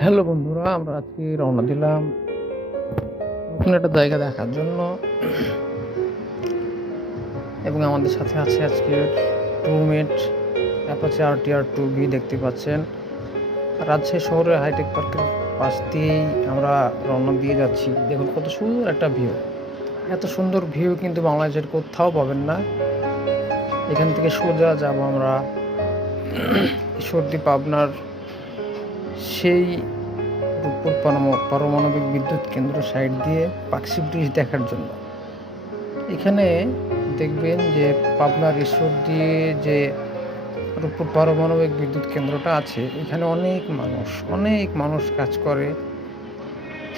Hello বন্ধুরা, আমরা আজকে রওনা দিলাম নতুন একটা জায়গা দেখার জন্য। এবং আমাদের সাথে আছে আজকের tour mate Apache R T R two B দেখতে পাচ্ছেন। রাজশাহী শহরের হাইটেক পার্কের পাশ দিয়েই আমরা রওনা দিয়ে যাচ্ছি। দেখুন কত সুন্দর একটা ভিউ এত সুন্দর ভিউ কিন্তু বাংলাদেশের কোথাও পাবেন না। এখান থেকে সোজা যাব আমরা। ঈশ্বরদী, পাবনার সেই রূপপুর পারম- পারমাণবিক বিদ্যুৎ কেন্দ্র সাইড দিয়ে পাকসি ব্রিজ দেখার জন্য। এখানে দেখবেন যে পাবনার ঈশ্বর দিয়ে যে রূপপুর পারমাণবিক বিদ্যুৎ কেন্দ্রটা আছে, এখানে অনেক মানুষ অনেক মানুষ কাজ করে।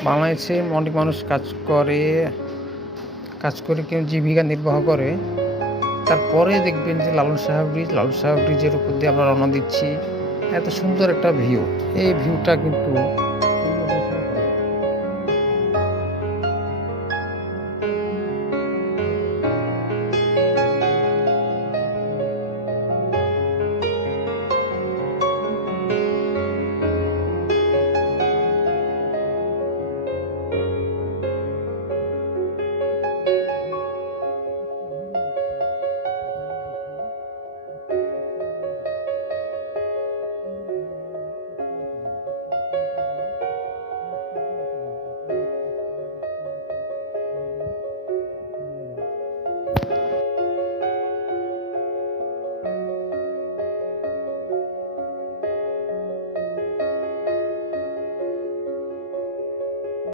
বাংলাদেশে অনেক মানুষ কাজ করে কাজ করে কেউ জীবিকা নির্বাহ করে। তারপরে দেখবেন যে লালন সাহেব ব্রিজ লালন সাহেব ব্রিজের উপর দিয়ে আমরা রওনা দিচ্ছি। এত সুন্দর একটা ভিউ এই ভিউটা কিন্তু